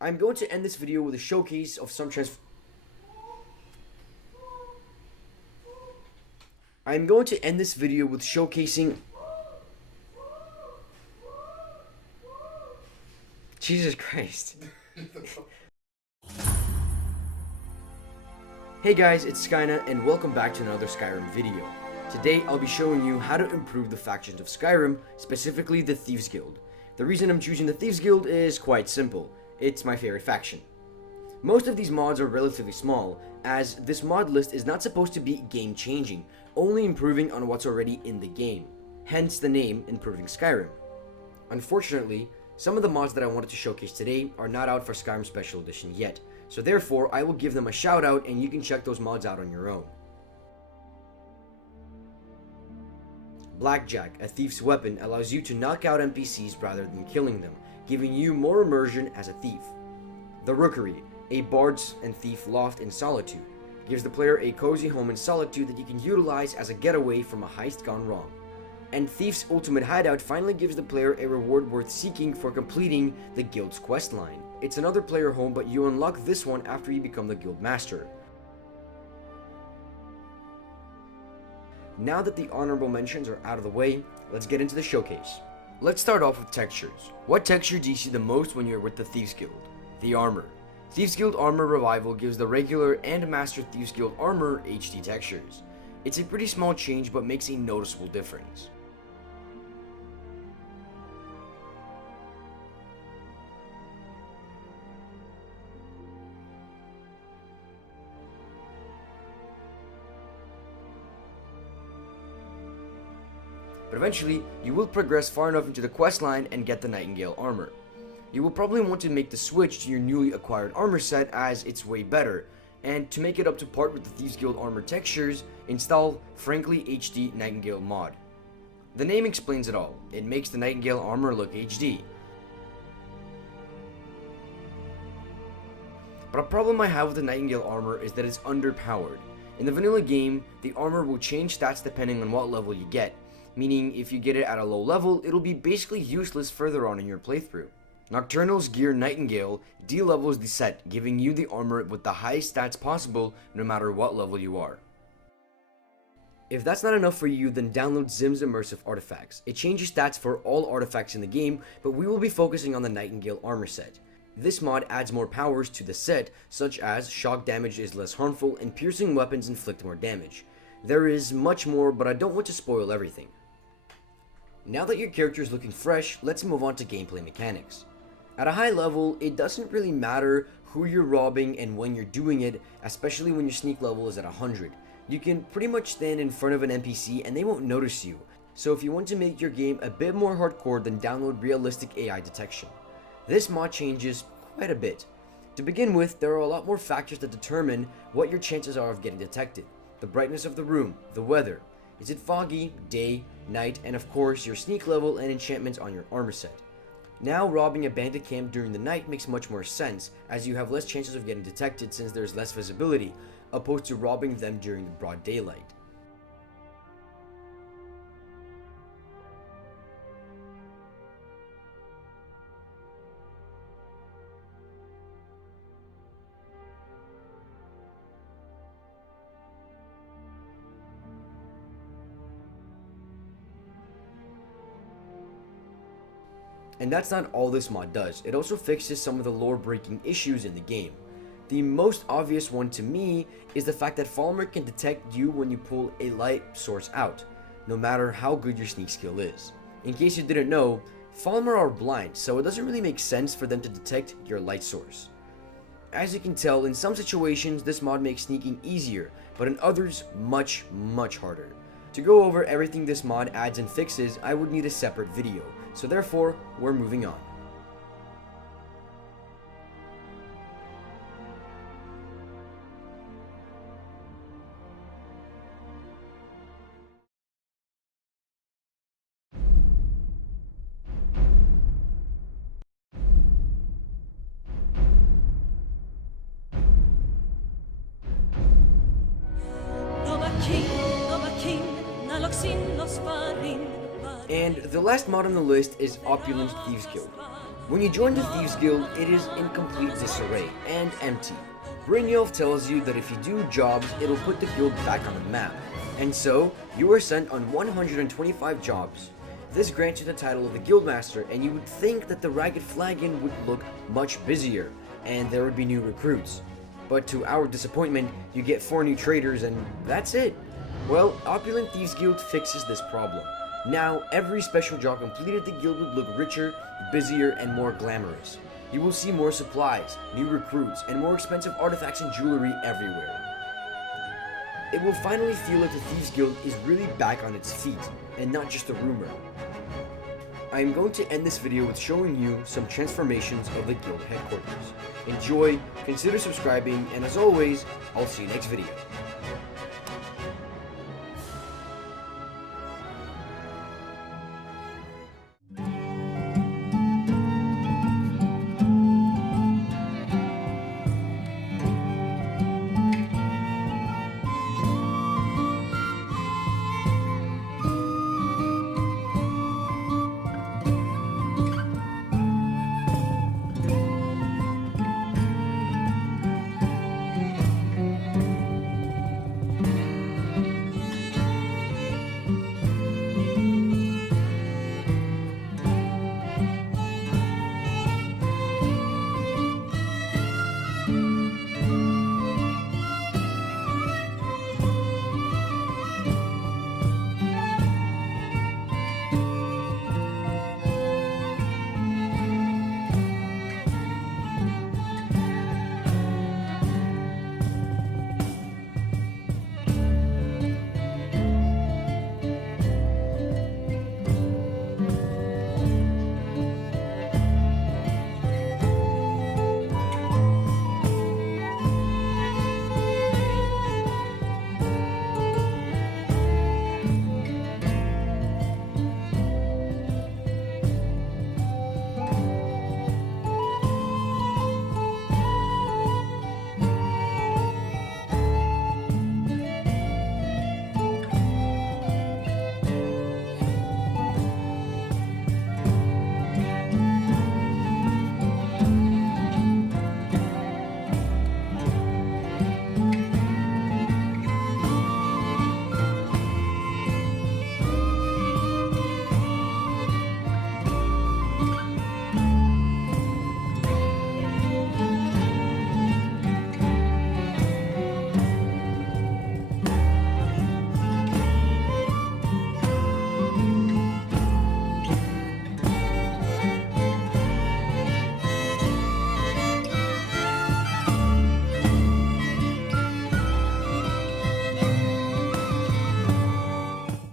I'm going to end this video with a showcase of some I'm going to end this video with showcasing... Jesus Christ. Hey guys, it's Skyna and welcome back to another Skyrim video. Today I'll be showing you how to improve the factions of Skyrim, specifically the Thieves Guild. The reason I'm choosing the Thieves Guild is quite simple. It's my favorite faction. Most of these mods are relatively small, as this mod list is not supposed to be game changing, only improving on what's already in the game. Hence the name, Improving Skyrim. Unfortunately, some of the mods that I wanted to showcase today are not out for Skyrim Special Edition yet, so therefore I will give them a shout out and you can check those mods out on your own. Blackjack, a thief's weapon, allows you to knock out NPCs rather than killing them, giving you more immersion as a thief. The Rookery, a bard's and thief loft in Solitude, gives the player a cozy home in Solitude that you can utilize as a getaway from a heist gone wrong. And Thief's ultimate hideout finally gives the player a reward worth seeking for completing the guild's quest line. It's another player home, but you unlock this one after you become the guild master. Now that the honorable mentions are out of the way, let's get into the showcase. Let's start off with textures. What texture do you see the most when you're with the Thieves Guild? The armor. Thieves Guild Armor Revival gives the regular and Master Thieves Guild Armor HD textures. It's a pretty small change but makes a noticeable difference. But eventually, you will progress far enough into the quest line and get the Nightingale armor. You will probably want to make the switch to your newly acquired armor set as it's way better, and to make it up to par with the Thieves Guild armor textures, install Frankly HD Nightingale mod. The name explains it all. It makes the Nightingale armor look HD. But a problem I have with the Nightingale armor is that it's underpowered. In the vanilla game, the armor will change stats depending on what level you get, meaning if you get it at a low level, it'll be basically useless further on in your playthrough. Nocturnals gear-nightingale de-levels the set, giving you the armor with the highest stats possible no matter what level you are. If that's not enough for you, then download Zim's Immersive artifacts. It changes stats for all artifacts in the game, but we will be focusing on the Nightingale armor set. This mod adds more powers to the set, such as shock damage is less harmful and piercing weapons inflict more damage. There is much more, but I don't want to spoil everything. Now that your character is looking fresh, let's move on to gameplay mechanics. At a high level, it doesn't really matter who you're robbing and when you're doing it, especially when your sneak level is at 100. You can pretty much stand in front of an NPC and they won't notice you. So if you want to make your game a bit more hardcore, then download realistic AI detection. This mod changes quite a bit. To begin with, there are a lot more factors that determine what your chances are of getting detected. The brightness of the room, the weather. Is it foggy, day, night, and of course your sneak level and enchantments on your armor set. Now robbing a bandit camp during the night makes much more sense, as you have less chances of getting detected since there's less visibility, opposed to robbing them during the broad daylight. And that's not all this mod does, it also fixes some of the lore-breaking issues in the game. The most obvious one to me is the fact that Falmer can detect you when you pull a light source out, no matter how good your sneak skill is. In case you didn't know, Falmer are blind, so it doesn't really make sense for them to detect your light source. As you can tell, in some situations this mod makes sneaking easier, but in others much harder. To go over everything this mod adds and fixes, I would need a separate video, so therefore, we're moving on. And the last mod on the list is Opulent Thieves Guild. When you join the Thieves Guild, it is in complete disarray and empty. Brynjolf tells you that if you do jobs, it'll put the guild back on the map, and so you are sent on 125 jobs. This grants you the title of the Guildmaster, and you would think that the Ragged Flagon would look much busier, and there would be new recruits. But to our disappointment, you get 4 new traders, and that's it. Well, Opulent Thieves Guild fixes this problem. Now, every special job completed, the guild would look richer, busier, and more glamorous. You will see more supplies, new recruits, and more expensive artifacts and jewelry everywhere. It will finally feel like the Thieves Guild is really back on its feet, and not just a rumor. I am going to end this video with showing you some transformations of the guild headquarters. Enjoy, consider subscribing, and as always, I'll see you next video.